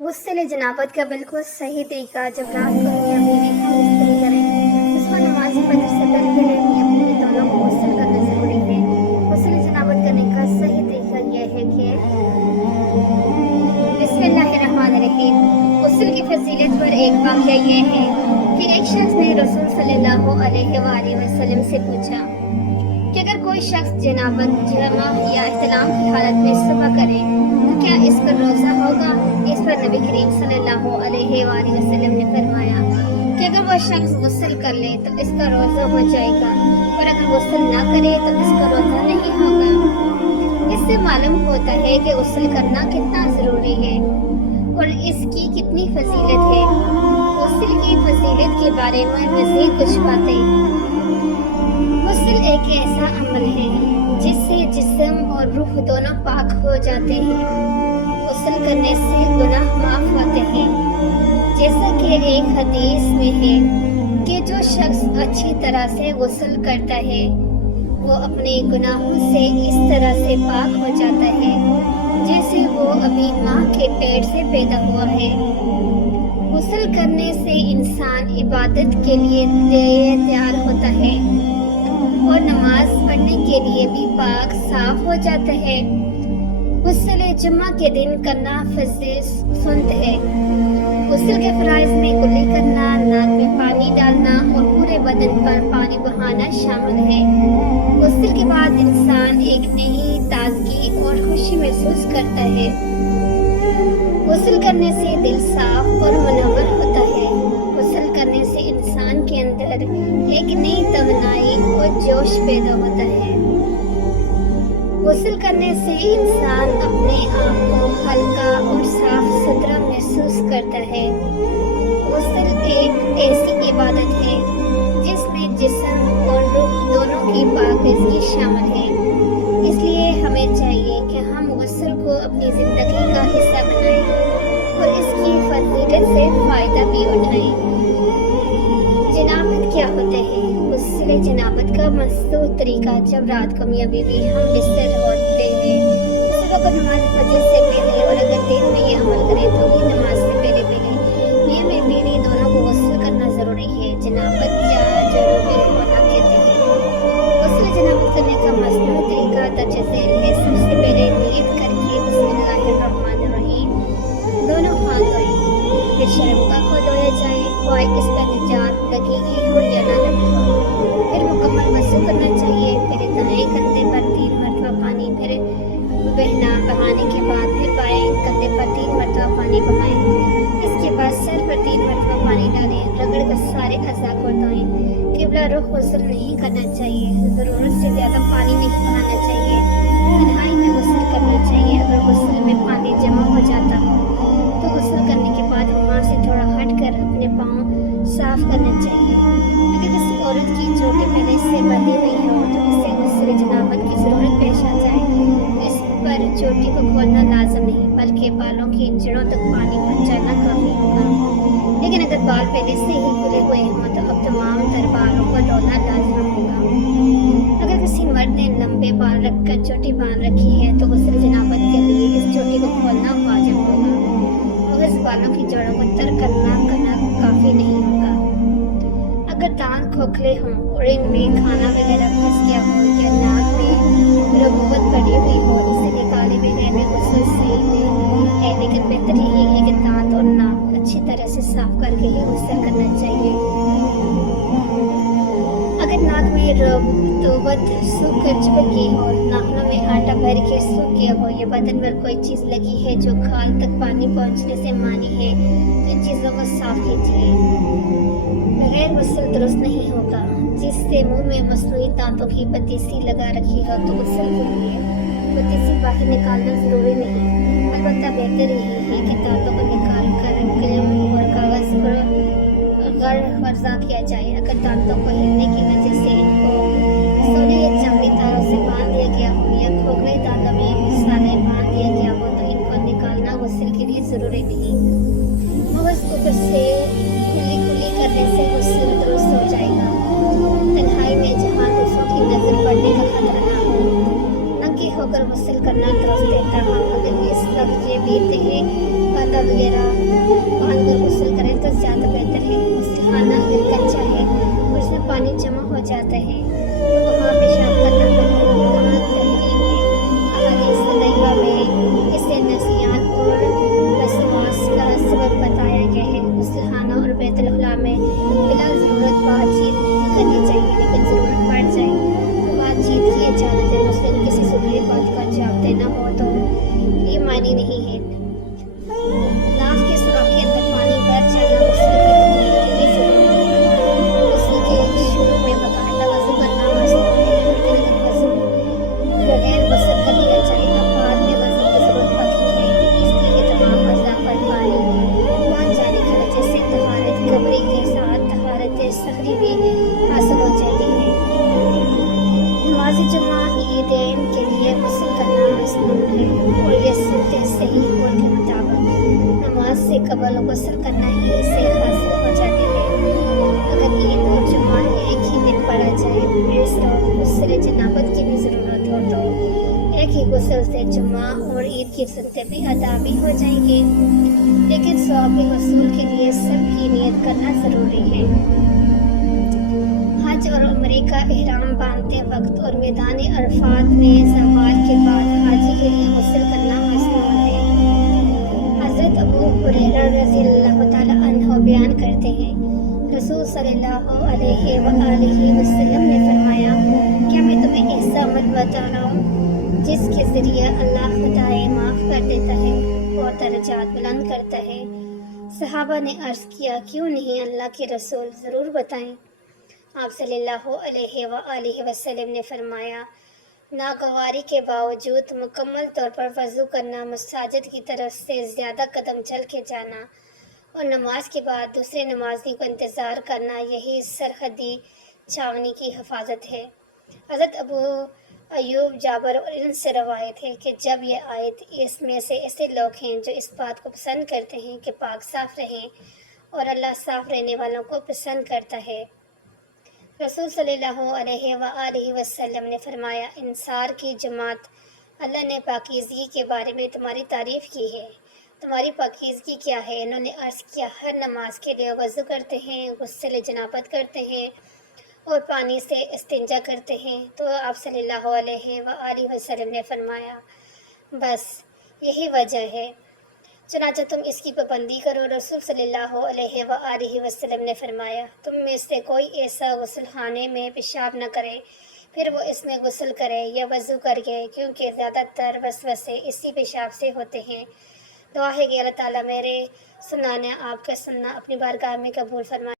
गुस्से जनाबत का बिल्कुल सही तरीका जब रात को मियाँ बीवी हम इस्त्री करें। उसको नमाज फजर से पहले मियाँ बीवी दोनों को गुस्ल करना ज़रूरी है। गुस्ल जनाबत करने का सही तरीका यह है कि बिस्मिल्लाहिर्रहमानिर्रहीम। गुस्ल की फजीलत पर एक वाक़या यह है कि एक शख्स ने रसूल सल्लल्लाहु अलैहि वसल्लम से पूछा कि अगर कोई शख्स जनाबत जमा या इहतिलाम की हालत में सुबह करे तो क्या इस पर रोज़ा होगा। इस पर नबी करीम सल्लल्लाहु अलैहि वसल्लम ने फरमाया कि अगर वह शख्स गुस्ल कर ले तो इसका रोज़ा हो जाएगा और अगर गुस्ल ना करे तो इसका रोज़ा नहीं होगा। इससे मालूम होता है कि गुस्ल करना कितना ज़रूरी है और इसकी कितनी फजीलत है। गुस्ल की फजीलत के बारे में मज़ीद कुछ बातें। गुस्ल एक ऐसा अमल है जिससे जिस्म और रूह दोनों पाक हो जाते हैं। गुस्ल करने से गुनाह माफ होते हैं। जैसा कि एक हदीस में है कि जो शख्स अच्छी तरह से गुस्ल करता है वो अपने गुनाहों से इस तरह से पाक हो जाता है जैसे वो अभी माँ के पेट से पैदा हुआ है। गुस्ल करने से इंसान इबादत के लिए तैयार होता है और नमाज पढ़ने के लिए भी पाक साफ हो जाता है। गुस्ल जुम्मा के दिन करना सुन्नत है। गुस्ल के फराइज़ में कुल्ली करना, नाक में पानी डालना और पूरे बदन पर पानी बहाना शामिल है। गुस्ल के बाद इंसान एक नई ताजगी और खुशी महसूस करता है। गुस्ल करने से दिल साफ और मुनव्वर होता है। गुस्ल करने से इंसान के अंदर एक नई तवानाई और जोश पैदा होता है। गुस्ल करने से इंसान अपने आप को हल्का और साफ सुथरा महसूस करता है। गुस्ल एक ऐसी इबादत है जिसमें जिस्म और रूह दोनों की पाकीज़गी शामिल है। इसलिए हमें चाहिए कि हम गुस्ल को अपनी ज़िंदगी का हिस्सा बनाएं और इसकी फजीलत से फ़ायदा भी उठाएं। जनाबत क्या होते हैं? गुस्ल जनाबत का मशहूर तरीका जब रात को मियाँ बीवी हम बिस्तर होते हैं सुबह को नमाज फजर से पहले और अगर दिन में ये अमल करें तो भी नमाज से पहले मियाँ बीवी दोनों को गुस्ल करना ज़रूरी है। जनाबत या जुनूब होना कहते हैं। गुस्ल जनाबत करने का मशहूर तरीका दर्ज झेल है। सबसे पहले नीयत करके बिस्मिल्लाहिर्रहमानिर्रहीम दोनों हाथ धोएं, फिर शर्मगा को धोया जाए और इस पर निजात लगेगी हो या ना लगी हो। फिर मुकम्मल वज़ू करना चाहिए। फिर दाएं कंधे पर 3 मरतबा पानी फिर बहाने के बाद फिर बाएं कंधे पर 3 मरतबा पानी बहाएं। इसके बाद सर पर 3 मरतबा पानी डालें। रगड़ कर सारे अज़ा को धोएं। क़िबला रुख गुस्ल नहीं करना चाहिए। ज़रूरत से ज़्यादा पानी नहीं बहाना चाहिए। तन्हाई में गुस्ल करना चाहिए। अगर गुस्ल में पानी जमा हो जाता हो तो गुस्ल करने के बाद वहाँ से थोड़ा हट कर अपने पाँव साफ करना चाहिए। अगर किसी औरत की चोटी पहले से बंधी हुई हो तो इससे गुस्ल जनाबत की ज़रूरत पेश आ जाए तो इस पर चोटी को खोलना लाजम नहीं बल्कि बालों की जड़ों तक पानी पहुँचाना काफ़ी होगा। लेकिन अगर बाल पहले से ही खुले हुए हों तो अब तमाम तर बालों को धोना लाजम होगा। अगर किसी मर्द ने लंबे बाल रखकर चोटी बांध रखी है तो गुस्ल जनाबत के लिए इस चोटी को खोलना वाजिब होगा। मगर बालों की जड़ों को तर करना काफ़ी नहीं होगा। अगर दांत खोखले हों और इनमें खाना वगैरह फंस गया हो या नाक में रबूबत पड़ी हुई हो इसे निकाले बगैर में गुस्ल सही है। लेकिन बेहतर यही है कि दांत और नाक अच्छी तरह से साफ करके ही गुस्ल करना चाहिए। अगर नाक में रबूबत सूख कर चिपक गई हो, नाखूनों में आटा भर के सूख गया हो या बदन पर कोई चीज़ लगी है जो खाल तक पानी पहुंचने से मानी है तो इन चीज़ों को साफ कीजिए। बगैर गुस्ल दुरुस्त नहीं होगा। जिससे मुंह में मसनूई दांतों की बत्तीसी लगा रखी हो तो गुस्ल के लिए बत्तीसी बाहर निकालना ज़रूरी नहीं। अलबत्ता बेहतर यही है कि दांतों को निकाल कर कलम और कागज़ पर गर्ज़ा किया जाए। अगर दांतों को हिलने की वजह से इनको सोने या चमड़ी तारों से बांध दिया गया हो या खोखले दांतों में मिसाले बांध दिया गया हो तो इनको निकालना गुस्ल के लिए ज़रूरी नहीं। मगज़ ऊपर से कुली करने से गुस्ल दुरुस्त हो जाएगा। तन्हाई में जहाँ दूसरों की नज़र पड़ने का खतरा ना हो, नंगे होकर کر غسل کرنا درست ہے، تاہم اگر اس وقت یہ بھی پردہ وغیرہ باندھ کر غسل کریں تو زیادہ بہتر ہے۔ غسل خانہ اگر کچا ہے اور اس میں پانی جمع ہو جاتا ہے تو وہاں پیشاب کرنا کہاں تحریم ہے۔ احادیث طیبہ میں اسے نسیان اور وسواس کا سبب بتایا گیا ہے۔ غسل خانہ اور بیت الخلاء میں بلا ضرورت بات چیت نہیں کرنی چاہیے، لیکن ضرورت پڑ جائے تو بات چیت کی اجازت ہے، مثلاً کسی ضروری بات کا جواب دینا ہو تو یہ معنی نہیں ہے۔ ناف کے سوراخ کے اندر پانی بھر جانا غسل کی تکمیل کے لیے ضروری ہے۔ غسل کے شروع میں باقاعدہ وضو کرنا مصنون ہے، لیکن اگر وضو بغیر غسل کر لیا جائے اب بعد میں وضو کی ضرورت باقی نہیں رہے گی، اس لیے تمام اعضاء پر پانی پہنچ جانے کی وجہ سے طہارت کبری کے ساتھ طہارت صغری بھی حاصل ہو جاتی ہے۔ نماز جمعہ عیدین کے لیے غسل کرنا مصنون ہے اور یہ سنت صحیح قول کے مطابق نماز سے قبل غسل کرنا ہی سے حاصل ہو جاتی ہے۔ اگر عید اور جمعہ ایک ہی دن پڑھا جائے، اس روز غسل جنابت کی بھی ضرورت ہو تو ایک ہی غسل سے جمعہ اور عید کی سنتیں بھی ادا بھی ہو جائیں گے، لیکن ثواب کے حصول کے لیے سب کی نیت کرنا ضروری ہے۔ حج اور عمرے کا احرام باندھتے وقت اور میدان عرفات میں زوال کے بعد حاجی کے لیے غسل کرنا مصنون ہے۔ حضرت ابو ہریرہ رضی اللہ تعالیٰ عنہ بیان کرتے ہیں، رسول صلی اللہ علیہ وآلہ وسلم نے فرمایا، کیا میں تمہیں ایسا عمل بتاؤں جس کے ذریعے اللہ خطائیں معاف کر دیتا ہے اور درجات بلند کرتا ہے؟ صحابہ نے عرض کیا، کیوں نہیں اللہ کے رسول، ضرور بتائیں۔ آپ صلی اللہ علیہ وآلہ وسلم نے فرمایا، ناگواری کے باوجود مکمل طور پر وضو کرنا، مساجد کی طرف سے زیادہ قدم چل کے جانا اور نماز کے بعد دوسرے نمازی کو انتظار کرنا، یہی سرحدی چھاونی کی حفاظت ہے۔ حضرت ابو ایوب جابر اور ان سے روایت ہے کہ جب یہ آیت، اس میں سے ایسے لوگ ہیں جو اس بات کو پسند کرتے ہیں کہ پاک صاف رہیں اور اللہ صاف رہنے والوں کو پسند کرتا ہے۔ رسول صلی اللہ علیہ وآلہ وسلم نے فرمایا، انصار کی جماعت، اللہ نے پاکیزگی کے بارے میں تمہاری تعریف کی ہے، تمہاری پاکیزگی کیا ہے؟ انہوں نے عرض کیا، ہر نماز کے لیے وضو کرتے ہیں، غسل جنابت کرتے ہیں اور پانی سے استنجا کرتے ہیں۔ تو آپ صلی اللہ علیہ وآلہ وسلم نے فرمایا، بس یہی وجہ ہے، چنانچہ تم اس کی پابندی کرو۔ رسول صلی اللہ علیہ وآلہ وسلم نے فرمایا، تم میں سے کوئی ایسا غسل خانے میں پیشاب نہ کرے پھر وہ اس میں غسل کرے یا وضو کر کے، کیونکہ زیادہ تر وسوسے اسی پیشاب سے ہوتے ہیں۔ دعا ہے کہ اللہ تعالیٰ میرے سنانے آپ کا سننا اپنی بارگاہ میں قبول فرمائے۔